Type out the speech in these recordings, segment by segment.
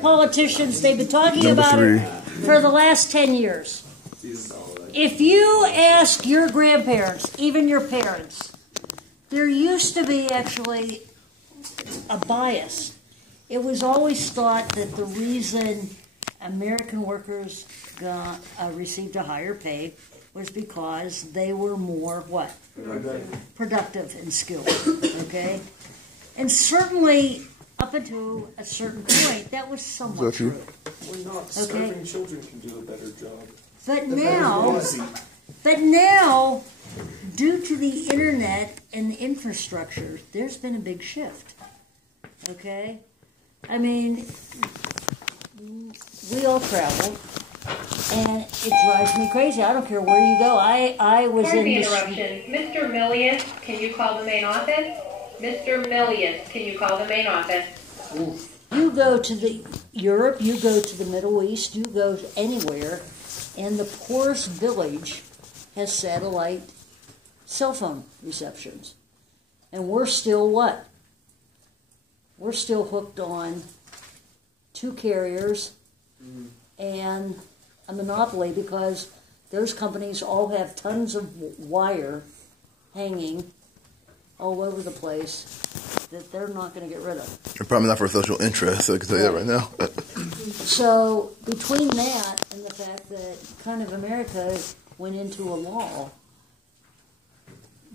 Politicians, they've been talking about it for the last 10 years. If you ask your grandparents, even your parents, there used to be actually a bias. It was always thought that the reason American workers received a higher pay was because they were more what? Productive and skilled, okay? And certainly up until a certain point, that was somewhat true. We're not. Starving children can do a better job. But now, due to the internet and the infrastructure, there's been a big shift. Okay? I mean, we all travel, and it drives me crazy. I don't care where you go. I was in the interruption. Mr. Millius, can you call the main office? Mr. Millius, can you call the main office? You go to Europe, you go to the Middle East, you go anywhere, and the poorest village has satellite cell phone receptions. And we're still what? We're still hooked on 2 carriers and a monopoly because those companies all have tons of wire hanging all over the place that they're not going to get rid of. They're probably not for social interest, I can tell you that right now. So between that and the fact that kind of America went into a lull,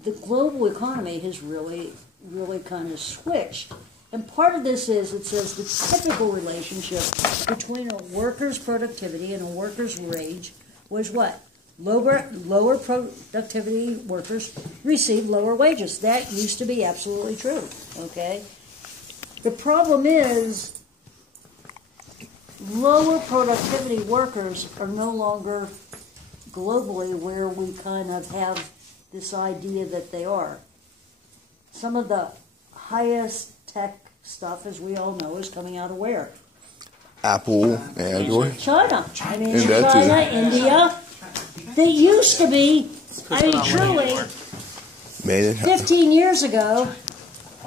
the global economy has really kind of switched. And part of this is, it says the typical relationship between a worker's productivity and a worker's wage was what? Lower productivity workers receive lower wages. That used to be absolutely true, okay? The problem is lower productivity workers are no longer globally where we kind of have this idea that they are. Some of the highest tech stuff, as we all know, is coming out of where? Apple, Android. China. I mean, China, India. They used to be, I mean, truly, 15 years ago,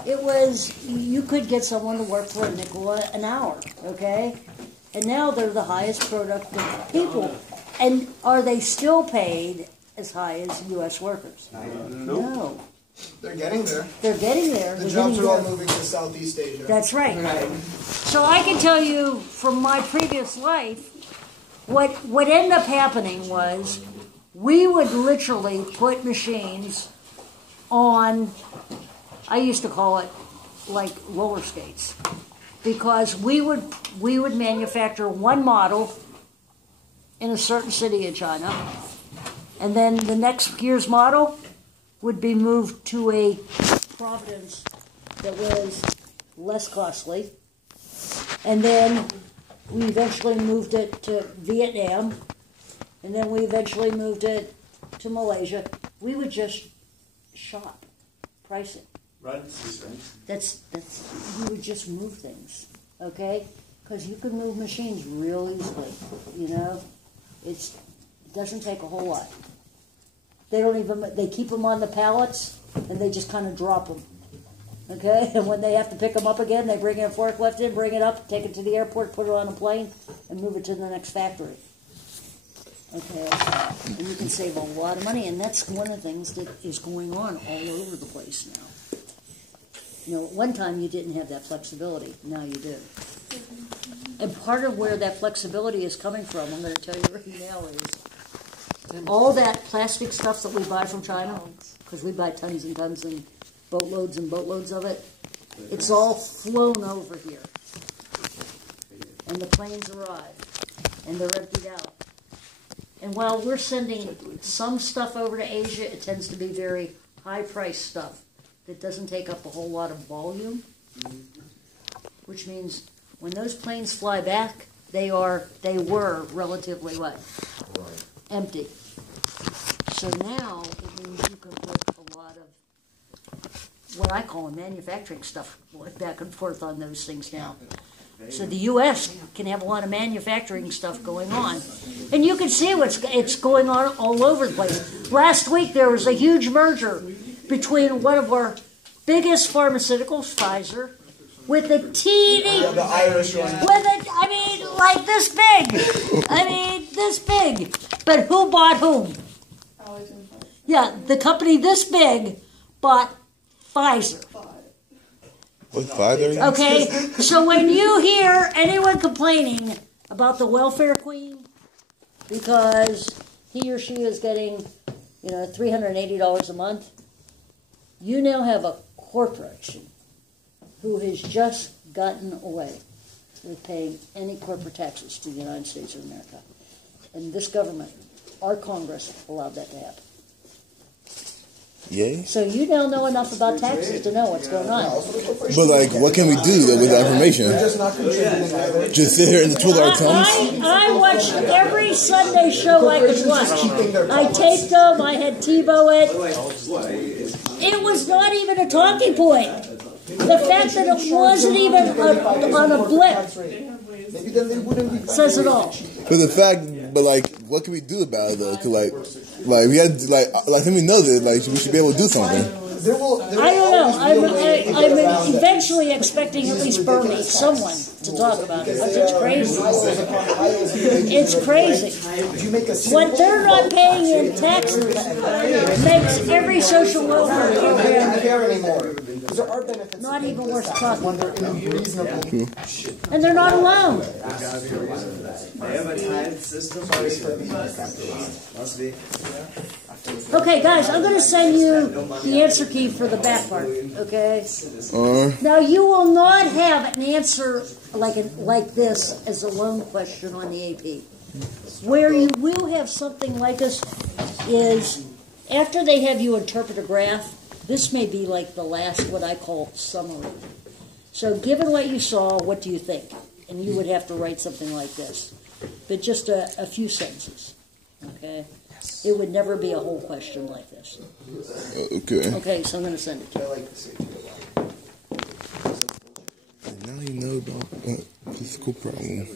it was, you could get someone to work for a nickel an hour, okay? And now they're the highest productive people. And are they still paid as high as U.S. workers? No. They're getting there. They're getting there. The jobs are all moving to Southeast Asia. That's right. So I can tell you from my previous life, what ended up happening was we would literally put machines on, I used to call it like roller skates, because we would manufacture one model in a certain city in China, and then the next year's model would be moved to a province that was less costly, and then we eventually moved it to Vietnam, and then we eventually moved it to Malaysia. We would just shop pricing. Right. We would just move things, okay? Because you can move machines real easily, you know? It doesn't take a whole lot. They keep them on the pallets, and they just kind of drop them. Okay, and when they have to pick them up again, they bring in a forklift in, bring it up, take it to the airport, put it on a plane, and move it to the next factory. Okay, and you can save a lot of money, and that's one of the things that is going on all over the place now. You know, at one time you didn't have that flexibility, now you do. And part of where that flexibility is coming from, I'm going to tell you right now, is all that plastic stuff that we buy from China, because we buy tons and tons and boatloads of it, it's all flown over here. And the planes arrive, and they're emptied out. And while we're sending some stuff over to Asia, it tends to be very high-priced stuff that doesn't take up a whole lot of volume, which means when those planes fly back, they were relatively what? Empty. So now it means you can put a lot of what I call manufacturing stuff back and forth on those things now. So the U.S. can have a lot of manufacturing stuff going on. And you can see it's going on all over the place. Last week there was a huge merger between one of our biggest pharmaceuticals, Pfizer, with a teeny, the Irish one. with like this big. I mean, this big. But who bought whom? Yeah, the company this big bought Pfizer. What's Pfizer? Okay, so when you hear anyone complaining about the welfare queen because he or she is getting, $380 a month, you now have a corporation who has just gotten away with paying any corporate taxes to the United States of America. And this government, our Congress, allowed that to happen. Yay. So you now know enough about taxes to know what's going on. But like, what can we do with that information? Just sit here and twiddle our thumbs? I watched every Sunday show I could watch. I taped them. I had TiVo it. It was not even a talking point. The fact that it wasn't even on a blip says it all. But like, what can we do about it though? 'Cause like we had let me know that we should be able to do something. I don't know. I'm eventually expecting at least Bernie, someone, to talk about it. Because it's crazy. It's crazy. What they're not paying in taxes makes every social welfare program not even worth talking about. And they're not alone. Okay, guys, I'm going to send you the answer key for the back part, okay? Now, you will not have an answer like this as a loan question on the AP. Where you will have something like this is, after they have you interpret a graph, this may be like the last, what I call, summary. So, given what you saw, what do you think? And you would have to write something like this. But just a few sentences, okay? It would never be a whole question like this. Okay. Okay, so I'm going to send it to you. Now you know about physical problem.